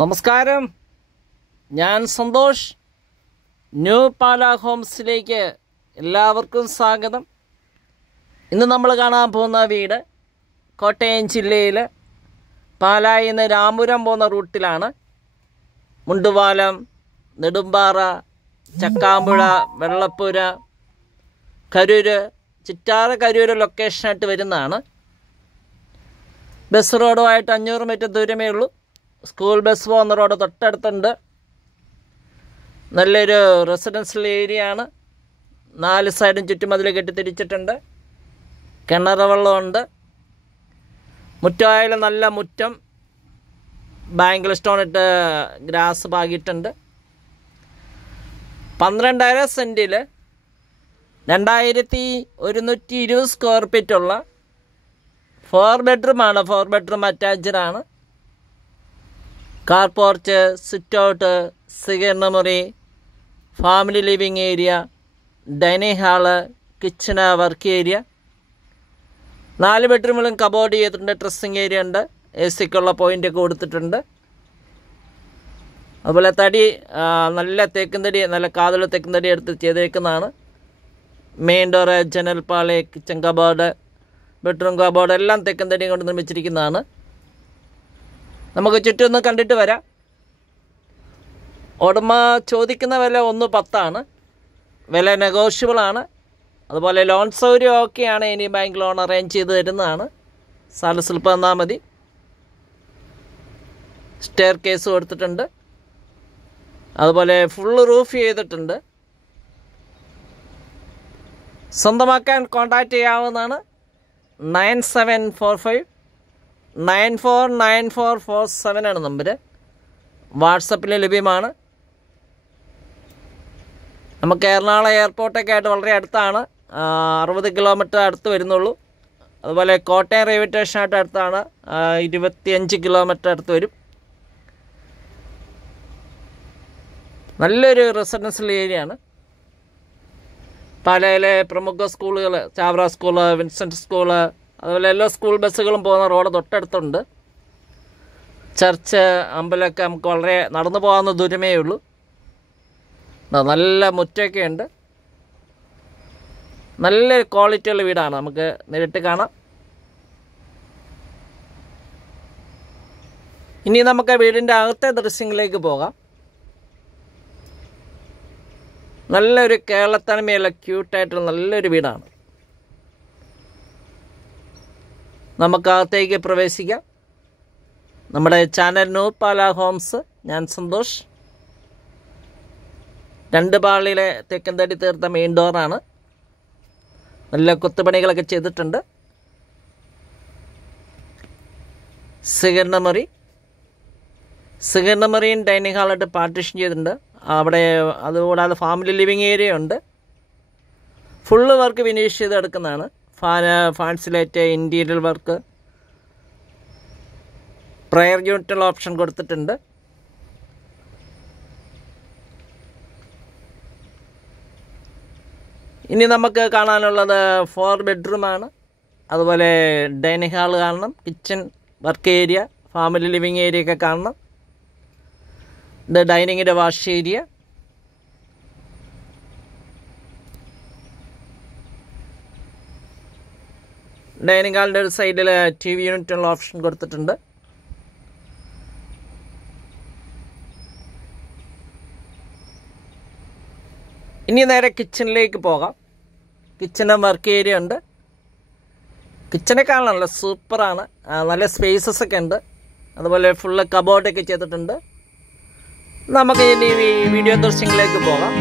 നമസ്കാരം, ഞാൻ സന്തോഷ്. ന്യൂ പാല ഹോംസിലേക്ക് എല്ലാവർക്കും സ്വാഗതം. ഇന്ന് നമ്മൾ കാണാൻ പോകുന്ന വീട് കോട്ടയം ജില്ലയിൽ പാലായിൽ നിന്ന് രാമപുരം പോകുന്ന റൂട്ടിലാണ്. മുണ്ടുപാലം, നെടുമ്പാറ, ചക്കാമ്പുഴ, വെള്ളപ്പുര, കരൂര്, ചിറ്റാറ് കരൂര് ലൊക്കേഷനായിട്ട് വരുന്നതാണ്. ബസ് റോഡുമായിട്ട് 500 മീറ്റർ ദൂരമേ ഉള്ളൂ. സ്കൂൾ ബസ് പോകുന്ന റോഡ് തൊട്ടടുത്തുണ്ട്. നല്ലൊരു റെസിഡൻഷ്യൽ ഏരിയ ആണ്. 4 സൈഡും ചുറ്റുമതിൽ കെട്ടി തിരിച്ചിട്ടുണ്ട്. കിണർ വെള്ളമുണ്ട്. മുറ്റമായാലും നല്ല മുറ്റം. ബാങ്കിൽ സ്റ്റോൺ ഇട്ട് ഗ്രാസ് പാകിയിട്ടുണ്ട്. 12.5 സെൻറ്റിൽ 2120 സ്ക്വയർ ഫീറ്റ് ഉള്ള 4 ബെഡ്റൂമാണ്. 4 ബെഡ്റൂം അറ്റാച്ച്ഡ് ആണ്. കാർ പോർച്ച്, സിറ്റ് ഔട്ട്, സ്വീകരണ മുറി, family living area, dining hall, kitchen, work area. 4 ബെഡ്റൂമിലും കബോർഡ് ചെയ്തിട്ടുണ്ട്. ഡ്രസ്സിങ് ഏരിയ ഉണ്ട്. AC-ക്കുള്ള പോയിൻ്റൊക്കെ കൊടുത്തിട്ടുണ്ട്. അതുപോലെ തടി നല്ല തേക്കും തടി, നല്ല കാതുള്ള തേക്കും തടി എടുത്ത് ചെയ്തേക്കുന്നതാണ്. മെയിൻ ഡോറ്, ജനൽപ്പാളി, കിച്ചൺ കബോർഡ്, ബെഡ്റൂം കബോർഡ് എല്ലാം തേക്കും തടി കൊണ്ട് നിർമ്മിച്ചിരിക്കുന്നതാണ്. നമുക്ക് ചുറ്റുമൊന്ന് കണ്ടിട്ട് വരാം. ഉടമ ചോദിക്കുന്ന വില 1.10 വില നെഗോഷ്യബിളാണ്. അതുപോലെ ലോൺ സൗകര്യം ഓക്കെയാണ്. ഇനി ബാങ്ക് ലോൺ അറേഞ്ച് ചെയ്ത് തരുന്നതാണ്. സാലറി തന്നാൽ മതി. സ്റ്റെയർ കേസ് കൊടുത്തിട്ടുണ്ട്. അതുപോലെ ഫുള്ള് റൂഫ് ചെയ്തിട്ടുണ്ട്. സ്വന്തമാക്കാൻ കോൺടാക്റ്റ് ചെയ്യാവുന്നതാണ്. 9745 949447 ആണ് നമ്പർ. വാട്സപ്പിൽ ലഭ്യമാണ്. നമുക്ക് എറണാകുളം എയർപോർട്ടൊക്കെ ആയിട്ട് വളരെ അടുത്താണ്. 60 കിലോമീറ്റർ അടുത്ത് വരുന്നുള്ളൂ. അതുപോലെ കോട്ടയം റെയിൽവേ സ്റ്റേഷനായിട്ട് അടുത്താണ്. 25 കിലോമീറ്റർ അടുത്ത് വരും. നല്ലൊരു റെസിഡൻഷ്യൽ ഏരിയ ആണ്. പാലയിലെ പ്രമുഖ സ്കൂളുകൾ, ചാവറ സ്കൂള്, വിൻസെൻ്റ് സ്കൂള്, അതുപോലെ എല്ലാ സ്കൂൾ ബസ്സുകളും പോകുന്ന റോഡ് തൊട്ടടുത്തുണ്ട്. ചർച്ച്, അമ്പലമൊക്കെ നമുക്ക് വളരെ നടന്നു പോകാവുന്ന ദൂരമേ ഉള്ളൂ. നല്ല മുറ്റമൊക്കെ ഉണ്ട്. നല്ല ക്വാളിറ്റിയുള്ള വീടാണ്. നമുക്ക് നേരിട്ട് കാണാം. ഇനി നമുക്ക് വീടിൻ്റെ അകത്തെ ദൃശ്യങ്ങളിലേക്ക് പോകാം. നല്ലൊരു കേരളത്തനിമയുള്ള ക്യൂട്ടായിട്ടുള്ള നല്ലൊരു വീടാണ്. നമുക്കകത്തേക്ക് പ്രവേശിക്കാം. നമ്മുടെ ചാനൽ ന്യൂ പാല ഹോംസ്. ഞാൻ സന്തോഷ്. 2 പാളിയിലെ തെക്കൻ തടി തീർത്ത മെയിൻ ഡോറാണ്. നല്ല കൊത്തുപണികളൊക്കെ ചെയ്തിട്ടുണ്ട്. സ്വീകരണ മുറിയും ഡൈനിങ് ഹാളായിട്ട് പാർട്ടീഷൻ ചെയ്തിട്ടുണ്ട്. അവിടെ അതുകൂടാതെ ഫാമിലി ലിവിങ് ഏരിയ ഉണ്ട്. ഫുള്ള് വർക്ക് ഫിനിഷ് ചെയ്ത് എടുക്കുന്നതാണ്. ഫാൻസിലേറ്റ്, ഇൻറ്റീരിയർ വർക്ക്, പ്രയർ യൂണിറ്റുള്ള ഓപ്ഷൻ കൊടുത്തിട്ടുണ്ട്. ഇനി നമുക്ക് കാണാനുള്ളത് 4 ബെഡ്റൂമാണ്. അതുപോലെ ഡൈനിങ് ഹാൾ കാണണം, kitchen, work area, family living area ഒക്കെ കാണണം. ഇത് ഡൈനിങ്ങിൻ്റെ വാഷ് ഏരിയ. ഡൈനിങ് ഹാളിൻ്റെ ഒരു സൈഡിൽ TV യൂണിറ്റുള്ള ഓപ്ഷൻ കൊടുത്തിട്ടുണ്ട്. ഇനി നേരെ കിച്ചണിലേക്ക് പോകാം. കിച്ചണും വർക്ക് ഏരിയ ഉണ്ട്. കിച്ചണെ കാണാനല്ല, സൂപ്പറാണ്. നല്ല സ്പേസസ് ഒക്കെ ഉണ്ട്. അതുപോലെ ഫുള്ള് കബോർഡൊക്കെ ചെയ്തിട്ടുണ്ട്. നമുക്ക് ഇനി വീഡിയോ ദൃശ്യങ്ങളിലേക്ക് പോകാം.